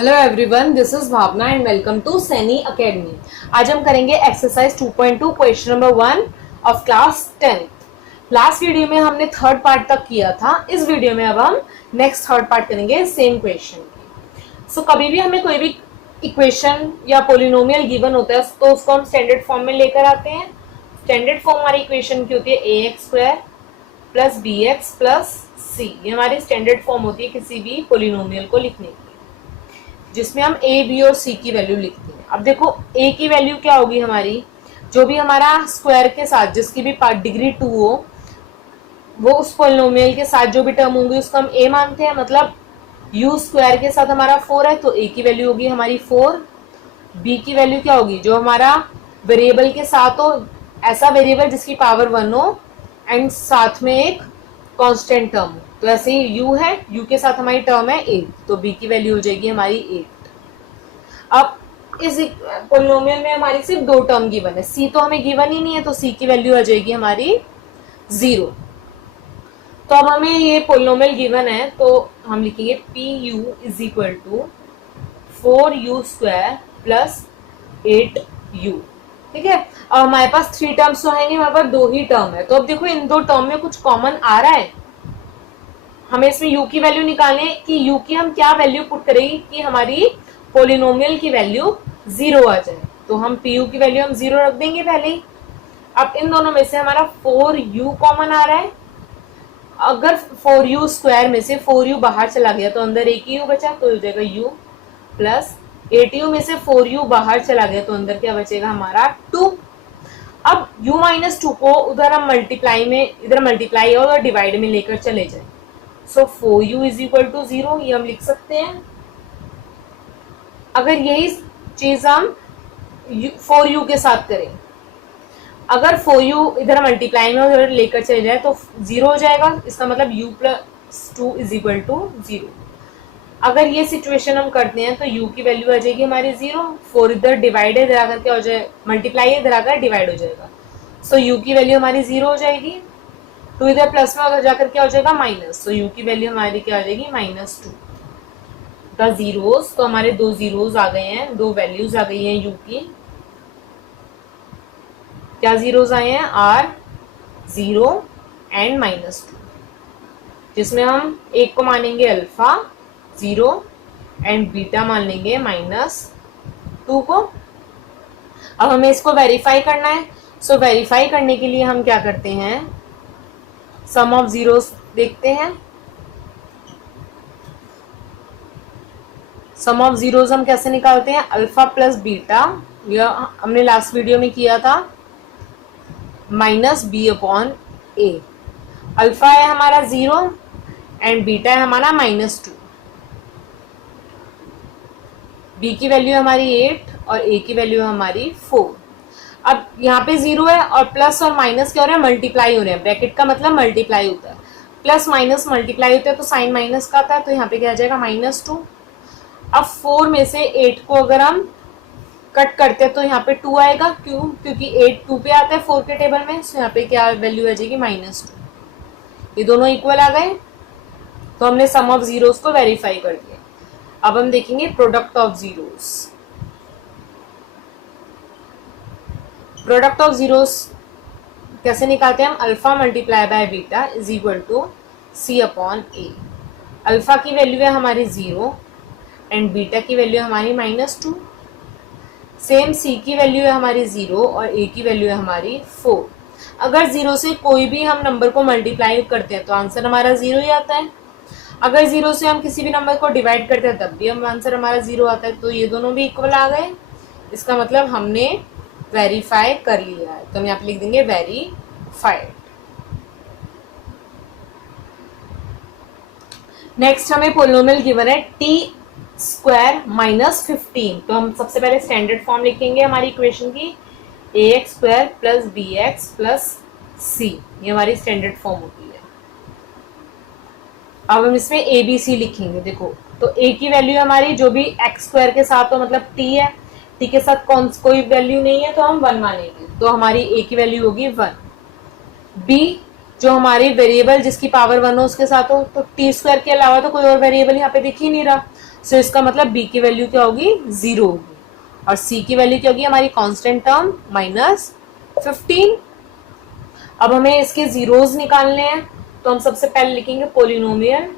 Hello everyone, this is Bhavna and welcome to Saini academy. आज हम करेंगे exercise 2.2 question number 1 of class 10th। Last video में हमने third part तक किया था। इस वीडियो में अब हम नेक्स्ट थर्ड पार्ट करेंगे सेम क्वेश्चन की। सो कभी भी हमें कोई भी इक्वेशन या पोलिनोमियल गिवन होता है तो उसको हम स्टैंडर्ड फॉर्म में लेकर आते हैं। स्टैंडर्ड फॉर्म हमारी इक्वेशन की होती है A X square plus B X plus C. ये हमारी स्टैंडर्ड फॉर्म होती है किसी भी पोलिनोमियल को लिखने की, जिसमें हम ए बी और सी की वैल्यू लिखते हैं। अब देखो ए की वैल्यू क्या होगी हमारी, जो भी हमारा स्क्वायर के साथ जिसकी भी पार्ट डिग्री 2 हो, वो उस पोलिनोमियल के साथ जो भी टर्म होंगी उसको हम ए मानते हैं। मतलब यू स्क्वायर के साथ हमारा 4 है तो ए की वैल्यू होगी हमारी 4। बी की वैल्यू क्या होगी, जो हमारा वेरिएबल के साथ हो, ऐसा वेरिएबल जिसकी पावर 1 हो एंड साथ में एक कांस्टेंट टर्म हो। तो ऐसे ही u है, u के साथ हमारी टर्म है 8, तो b की वैल्यू हो जाएगी हमारी 8। अब इस पोलिनोमियल में हमारी सिर्फ दो टर्म गिवन है, c तो हमें गिवन ही नहीं है, तो c की वैल्यू आ जाएगी हमारी 0। तो अब हमें ये पोलिनोमियल गिवन है तो हम लिखेंगे pu is equal to 4u square plus 8u। ठीक है, अब हमारे पास 3 टर्म्स तो है नहीं, हमारे पास 2 ही टर्म है। तो अब देखो इन दो टर्म में कुछ कॉमन आ रहा है, हमें इसमें u की वैल्यू निकालनी है कि u की हम क्या वैल्यू पुट करेंगे कि हमारी पोलिनोमियल की वैल्यू 0 आ जाए। तो हम pu की वैल्यू हम 0 रख देंगे पहले ही। अब इन दोनों में से हमारा 4u कॉमन आ रहा है। अगर 4u स्क्वायर में से 4u बाहर चला गया तो अंदर एक ही u बचा, तो हो जाएगा u प्लस 8u में से 4u बाहर चला गया तो अंदर क्या बचेगा हमारा 2। अब u माइनस 2 को उधर हम मल्टीप्लाई में, इधर मल्टीप्लाई और डिवाइड में लेकर चले जाए। सो 4u इज इक्वल टू 0, ये हम लिख सकते हैं। अगर यही चीज हम 4u के साथ करें, अगर 4u इधर मल्टीप्लाई में उधर लेकर चले जाए तो 0 हो जाएगा, इसका मतलब u plus 2 is equal to 0। अगर ये सिचुएशन हम करते हैं तो u की वैल्यू आ जाएगी हमारी 0, 4 इधर डिवाइड है, इधर आकर क्या हो जाए, मल्टीप्लाई है, इधर आकर डिवाइड हो जाएगा। सो u की वैल्यू हमारी 0 हो जाएगी। तो इधर प्लस में अगर जाकर क्या हो जाएगा माइनस, तो u की वैल्यू हमारी क्या आ जाएगी -2। द जीरोस, तो हमारे 2 जीरोस आ गए हैं, 2 वैल्यूज आ गई हैं u की। क्या जीरोस आए हैं, r 0 एंड -2, जिसमें हम एक को मानेंगे अल्फा 0 एंड बीटा मान लेंगे -2 को। अब हमें इसको वेरीफाई करना है। सो वेरीफाई करने के लिए हम क्या करते हैं, सम ऑफ जीरोस देखते हैं। सम ऑफ जीरोस हम कैसे निकालते हैं, अल्फा प्लस बीटा, यह हमने लास्ट वीडियो में किया था, minus B upon A. Alpha है हमारा 0 एंड बीटा है हमारा -2। बी की वैल्यू हमारी 8 और ए की वैल्यू हमारी 4। अब यहाँ पे 0 है और प्लस और माइनस क्या हो रहा है, मल्टीप्लाई हो रहे हैं। ब्रैकेट का मतलब मल्टीप्लाई होता है, प्लस माइनस मल्टीप्लाई होता है तो साइन माइनस का आता है, तो यहाँ पे क्या आ जाएगा -2। अब 4 में से 8 को अगर हम कट करते हैं तो यहाँ पे 2 आएगा, क्यों, क्योंकि 8 2 पे आता है 4 के टेबल में। सो यहाँ पे क्या वैल्यू आ जाएगी -2। ये दोनों इक्वल आ गए, तो हमने सम ऑफ जीरोस को वेरीफाई कर दिया। अब हम देखेंगे product of zeros. Product of zeros कैसे निकालते हैं हम, alpha multiply by beta is equal to C upon A. अल्फा की वैल्यू है हमारी 0 एंड बीटा की वैल्यू है हमारी -2। सेम सी की वैल्यू है हमारी 0 और ए की वैल्यू है हमारी 4। अगर 0 से कोई भी हम नंबर को मल्टीप्लाई करते हैं तो आंसर हमारा 0 ही आता है। अगर 0 से हम किसी भी नंबर को डिवाइड करते हैं तब भी हम आंसर हमारा 0 आता है। तो ये दोनों भी इक्वल आ गए, इसका मतलब हमने वेरीफाई कर लिया है। तो हम यहाँ पे लिख देंगे वेरीफाइड। नेक्स्ट हमें पोलिनोमियल गिवन है टी स्क्वायर -15। तो हम सबसे पहले स्टैंडर्ड फॉर्म लिखेंगे हमारी इक्वेशन की, A X square plus B X plus C. ये हमारी स्टैंडर्ड फॉर्म होती है। अब हम इसमें ए बी सी लिखेंगे। देखो, तो ए की वैल्यू हमारी जो भी एक्स स्क्वायर के साथ हो, मतलब टी है, टी के साथ कोई वैल्यू नहीं है तो हम 1 मानेंगे, तो हमारी ए की वैल्यू होगी 1। बी जो हमारी वेरिएबल जिसकी पावर 1 हो उसके साथ हो, तो टी स्क्वायर के अलावा तो कोई और वेरिएबल यहाँ पे दिख ही नहीं रहा, सो इसका मतलब b की वैल्यू क्या होगी, 0 होगी, और c की वैल्यू क्या होगी हमारी कांस्टेंट टर्म -15। अब हमें इसके जीरोस निकालने हैं, तो हम सबसे पहले लिखेंगे polynomial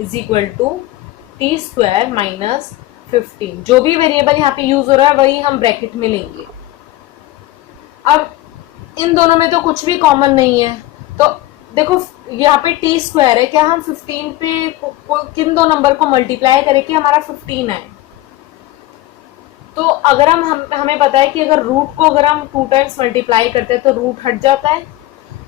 is equal to T square minus 15। जो भी वेरिएबल यहाँ पे यूज हो रहा है वही हम ब्रैकेट में लेंगे। अब इन दोनों में तो कुछ भी कॉमन नहीं है, तो देखो यहाँ पे टी स्क्वायर है, क्या हम 15 पे किन दो नंबर को मल्टीप्लाई करें कि हमारा 15 आए। तो अगर हमें पता है कि अगर रूट को अगर हम 2 टाइम्स मल्टीप्लाई करते हैं तो रूट हट जाता है।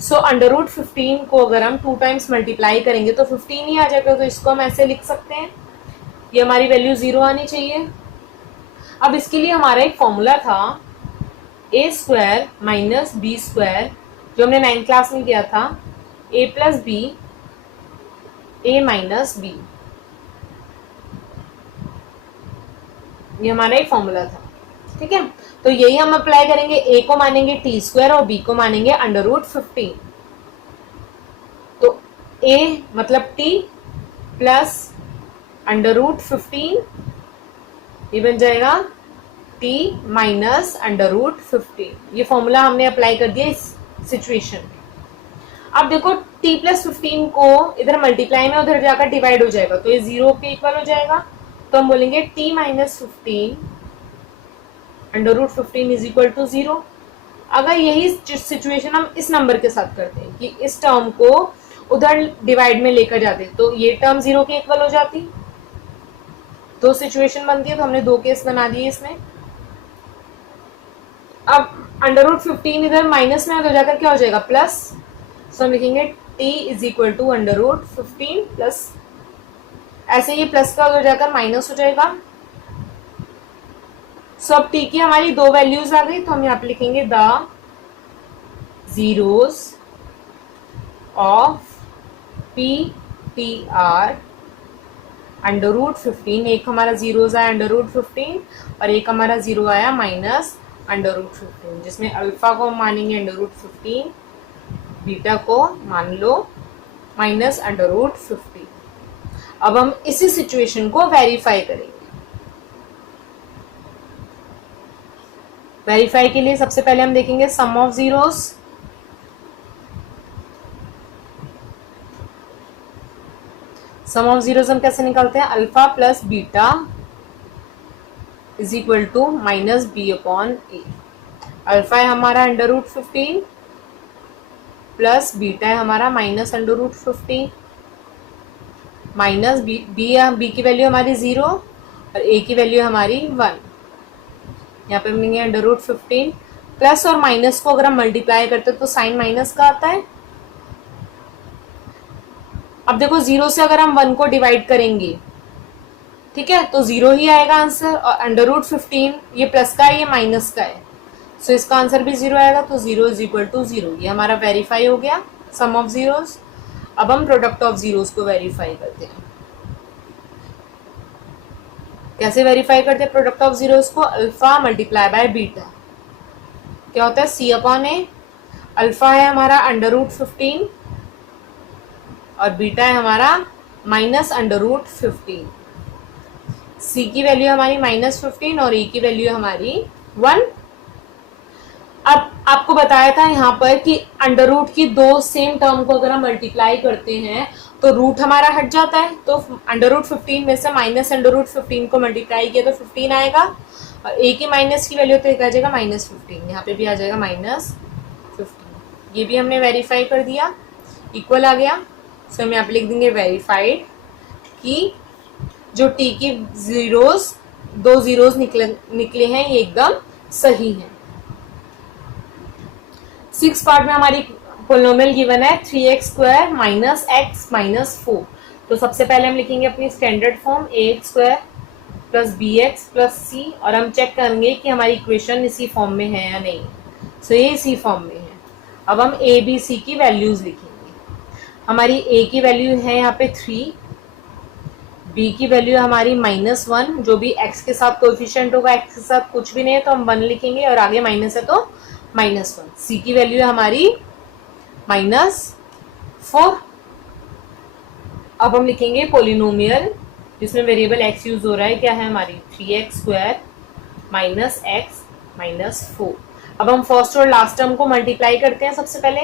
सो अंडर रूट 15 को अगर हम 2 टाइम्स मल्टीप्लाई करेंगे तो 15 ही आ जाएगा, तो इसको हम ऐसे लिख सकते हैं, ये हमारी वैल्यू 0 आनी चाहिए। अब इसके लिए हमारा एक फॉर्मूला था ए स्क्वायर माइनस बी स्क्वायर, जो हमने 9th क्लास में किया था, ए प्लस बी ए माइनस बी, ये हमारा एक फॉर्मूला था। ठीक है, तो यही हम अप्लाई करेंगे, ए को मानेंगे टी स्क्वायर और बी को मानेंगे अंडर रूट 15। तो ए मतलब टी प्लस अंडर रूट 15, ये बन जाएगा टी माइनस अंडर रूट 15। ये फॉर्मूला हमने अप्लाई कर दिया इस सिचुएशन में। अब देखो t प्लस 15 को इधर मल्टीप्लाई में उधर जाकर डिवाइड हो जाएगा, तो ये 0 के इक्वल हो जाएगा, तो हम बोलेंगे t minus 15 under root 15 is equal to 0। अगर यही सिचुएशन हम इस नंबर के साथ करते हैं कि इस टर्म को उधर डिवाइड में लेकर जाते तो ये टर्म 0 के इक्वल हो जाती। दो सिचुएशन बनती है, तो हमने 2 केस बना दिए इसमें। अब अंडर रूट 15 इधर माइनस में उधर जाकर क्या हो जाएगा, प्लस, सो हम लिखेंगे t is equal to under root 15 plus, ऐसे ये प्लस का उधर जाकर माइनस हो जाएगा। सो अब t की हमारी 2 वैल्यूज आ गई, तो हम यहाँ पे लिखेंगे the zeros of P T are under root 15। एक हमारा जीरोस आया अंडर रूट 15 और एक हमारा 0 आया माइनस अंडर रूट 15, जिसमें अल्फा को मानेंगे अंडर रूट 15, बीटा को मान लो माइनस अंडर रूट 15। अब हम इसी सिचुएशन को वेरीफाई करेंगे। वेरीफाई के लिए सबसे पहले हम देखेंगे sum of zeros. Sum of zeros हम कैसे निकालते हैं, alpha plus beta is equal to minus B upon A. Alpha है हमारा अंडर रूट 15 प्लस बीटा है हमारा minus under root 15 minus B की वैल्यू हमारी 0 और ए की वैल्यू हमारी 1। यहाँ पे मिलेंगे अंडर रूट 15, प्लस और माइनस को अगर हम मल्टीप्लाई करते हैं तो साइन माइनस का आता है। अब देखो 0 से अगर हम 1 को डिवाइड करेंगे, ठीक है, तो 0 ही आएगा आंसर, और अंडर रूट 15 ये प्लस का है ये माइनस का है, सो इसका आंसर भी 0 आएगा, तो 0 इज इक्वल टू 0। ये हमारा वेरीफाई हो गया सम ऑफ जीरोस। अब हम प्रोडक्ट ऑफ जीरोस को वेरीफाई करते हैं। कैसे वेरीफाई करते हैं प्रोडक्ट ऑफ जीरोस को, अल्फा मल्टीप्लाई बाय बीटा, क्या होता है सी अपॉन ए। अल्फा है हमारा अंडर रूट 15 और बीटा है हमारा माइनस अंडर रूट 15। सी की वैल्यू हमारी माइनस 15 और ए की वैल्यू हमारी 1। अब आपको बताया था यहाँ पर कि अंडर रूट की 2 सेम टर्म को अगर हम मल्टीप्लाई करते हैं तो रूट हमारा हट जाता है, तो अंडर रूट 15 में से माइनस अंडर रूट 15 को मल्टीप्लाई किया तो 15 आएगा, और ए की माइनस की वैल्यू तो एक आ जाएगा माइनस 15, यहाँ पे भी आ जाएगा माइनस 15। ये भी हमने वेरीफाई कर दिया, इक्वल आ गया। सो हम यहाँ पे लिख देंगे वेरीफाइड कि जो टी की जीरोस 2 जीरोस निकले हैं ये एकदम सही है। 6 पार्ट में हमारी पोलिनोमियल गिवन है 3x square minus x minus 4। तो सबसे पहले हम लिखेंगे अपनी standard form ax square plus bx plus c, और हम चेक करेंगे कि हमारी इक्वेशन इसी फॉर्म में है या नहीं। सो ये इसी फॉर्म में है। अब हम a b c की वैल्यूज लिखेंगे। हमारी a की वैल्यू है यहाँ पे 3, b की वैल्यू हमारी -1, जो भी x के साथ कोएफिशिएंट होगा, x के साथ कुछ भी नहीं है तो हम 1 लिखेंगे, और आगे माइनस है तो -1। c की वैल्यू है हमारी -4। अब हम लिखेंगे पोलिनोमियल जिसमें वेरिएबल x यूज हो रहा है, क्या है हमारी 3x² माइनस x माइनस 4। अब हम फर्स्ट और लास्ट टर्म को मल्टीप्लाई करते हैं। सबसे पहले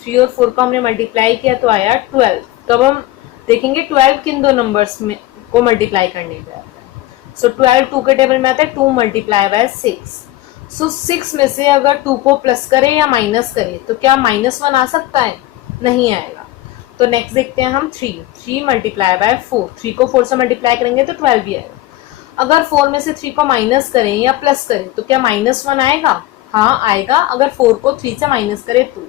3 और 4 को हमने मल्टीप्लाई किया तो आया 12। तो अब हम देखेंगे 12 किन दो नंबर्स में को मल्टीप्लाई करने पे आता है। सो 12 2 के टेबल में आता है, 2 मल्टीप्लाई बाय 6। सो 6 में से अगर 2 को प्लस करें या माइनस करें तो क्या -1 आ सकता है? नहीं आएगा। तो नेक्स्ट देखते हैं हम 3 मल्टीप्लाई बाय 4। 3 को 4 से मल्टीप्लाई करेंगे तो 12 भी आएगा। अगर 4 में से 3 को माइनस करें या प्लस करें तो क्या -1 आएगा? हाँ आएगा, अगर 4 को 3 से माइनस करें तो।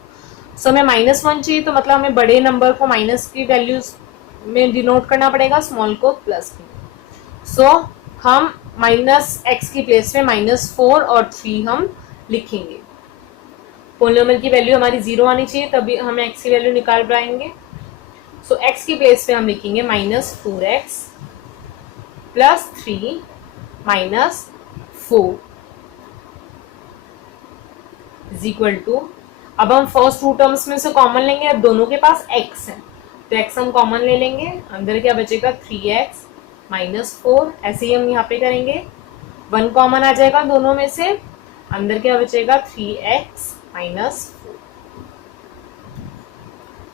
सो हमें -1 चाहिए, तो मतलब हमें बड़े नंबर को माइनस की वैल्यूज में डिनोट करना पड़ेगा, स्मॉल को प्लस में। सो हम -x की प्लेस में -4 और 3 हम लिखेंगे। पोलिनोमियल की वैल्यू हमारी 0 आनी चाहिए, तभी हम x की वैल्यू निकाल पाएंगे। सो x की प्लेस पे हम लिखेंगे -4x plus 3 minus 4 is equal to, अब हम फर्स्ट टू टर्म्स में से कॉमन लेंगे। अब दोनों के पास x है तो x हम कॉमन ले लेंगे, अंदर क्या बचेगा 3x माइनस 4। ऐसे ही हम यहाँ पे करेंगे, 1 कॉमन आ जाएगा दोनों में से, अंदर क्या बचेगा 3x माइनस 4।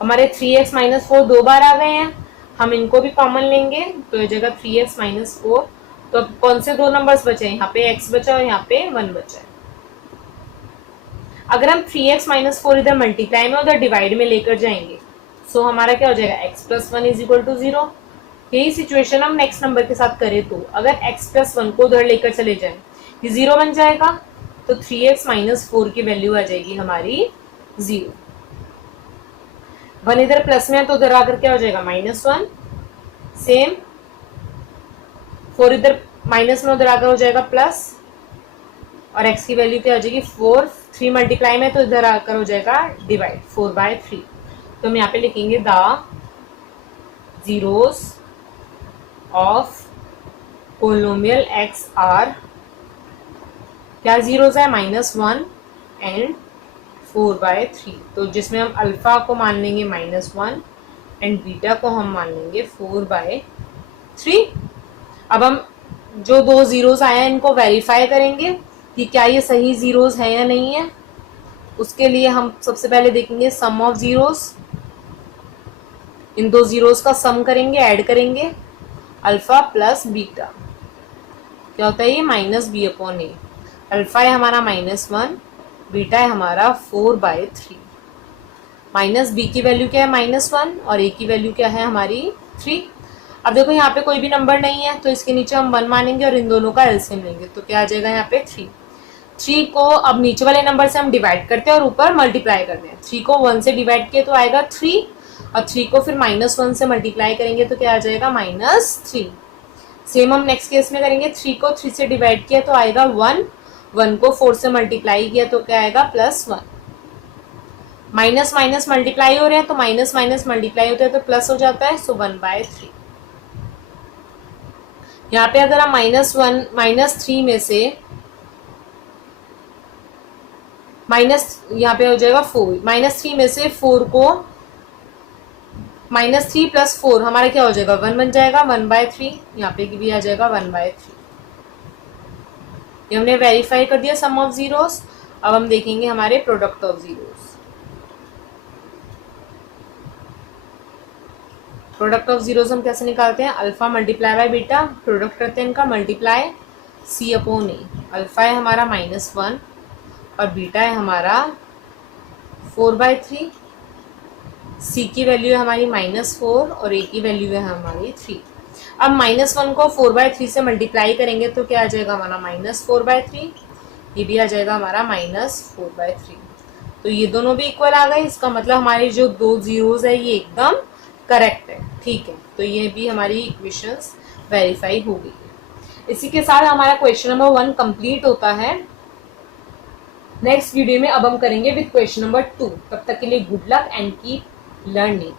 हमारे 3x माइनस 4 दो बार आ गए हैं, हम इनको भी कॉमन लेंगे तो ये जगह 3x माइनस 4। तो अब कौन से दो नंबर्स बचे हैं? यहाँ पे x बचा और यहाँ पे 1 बचा है। अगर हम 3x माइनस 4 इधर मल्टीप्लाई में उधर डिवाइड में लेकर जाएंगे, सो हमारा क्या हो जाएगा x plus 1 is equal to 0। यही सिचुएशन हम नेक्स्ट नंबर के साथ करें तो अगर x प्लस 1 को उधर लेकर चले जाए, ये 0 बन जाएगा, तो 3x माइनस 4 की वैल्यू आ जाएगी हमारी 0। 1 इधर प्लस में है तो उधर आकर क्या हो जाएगा -1। सेम 4 इधर माइनस में उधर आकर हो जाएगा प्लस, और x की वैल्यू क्या हो जाएगी 4। 3 मल्टीप्लाई में तो इधर आकर हो जाएगा डिवाइड 4/3। तो हम यहाँ पे लिखेंगे the zeros of polynomial x are, क्या जीरोस है -1 एंड 4/3। तो जिसमें हम अल्फा को मान लेंगे -1 एंड बीटा को हम मान लेंगे 4/3। अब हम जो दो जीरोस आए हैं इनको वेरीफाई करेंगे कि क्या ये सही जीरोस है या नहीं है। उसके लिए हम सबसे पहले देखेंगे सम ऑफ जीरोस। इन दो जीरोस का सम करेंगे, ऐड करेंगे, अल्फा प्लस बीटा क्या होता है ये -b/a। अल्फा है हमारा -1, बीटा है हमारा 4/3। माइनस बी की वैल्यू क्या है -1 और a की वैल्यू क्या है हमारी 3। अब देखो यहाँ पे कोई भी नंबर नहीं है तो इसके नीचे हम 1 मानेंगे और इन दोनों का एलसीएम लेंगे, तो क्या आ जाएगा यहाँ पे 3 को अब नीचे वाले नंबर से हम डिवाइड करते हैं और ऊपर मल्टीप्लाई करते हैं। 3 को 1 से डिवाइड किए तो आएगा 3, और 3 को फिर -1 से मल्टीप्लाई करेंगे तो क्या आ जाएगा -3। सेम हम नेक्स्ट केस में करेंगे, 3 को 3 से डिवाइड किया तो आएगा 1, 1 को 4 से मल्टीप्लाई किया तो क्या आएगा +1। माइनस माइनस मल्टीप्लाई हो रहे हैं तो माइनस माइनस मल्टीप्लाई होता है तो प्लस हो जाता है, सो 1/3। यहाँ पे अगर हम -3 में से यहाँ पे हो जाएगा 4, -3 में से 4 को -3 + 4 हमारा क्या हो जाएगा 1 बन जाएगा, 1/3। यहाँ पे भी आ जाएगा 1/3। ये हमने वेरीफाई कर दिया सम ऑफ जीरोस। अब हम देखेंगे हमारे product of zeros. Product of zeros हम कैसे निकालते हैं? Alpha multiply by beta, product करते हैं इनका मल्टीप्लाई C/A। अल्फा है हमारा -1 और बीटा है हमारा 4/3। C की वैल्यू है हमारी -4 और A की वैल्यू है हमारी 3। अब -1 को 4/3 से मल्टीप्लाई करेंगे तो क्या आ जाएगा हमारा -4/3, ये भी आ जाएगा हमारा -4/3। तो ये दोनों भी इक्वल आ गए, इसका मतलब हमारे जो दो जीरोस है ये एकदम करेक्ट है। ठीक है, तो ये भी हमारी इक्वेशंस वेरीफाई हो गई है। इसी के साथ हमारा क्वेश्चन नंबर 1 कंप्लीट होता है। नेक्स्ट वीडियो में अब हम करेंगे विद क्वेश्चन नंबर 2। तब तक के लिए good luck and keep learning.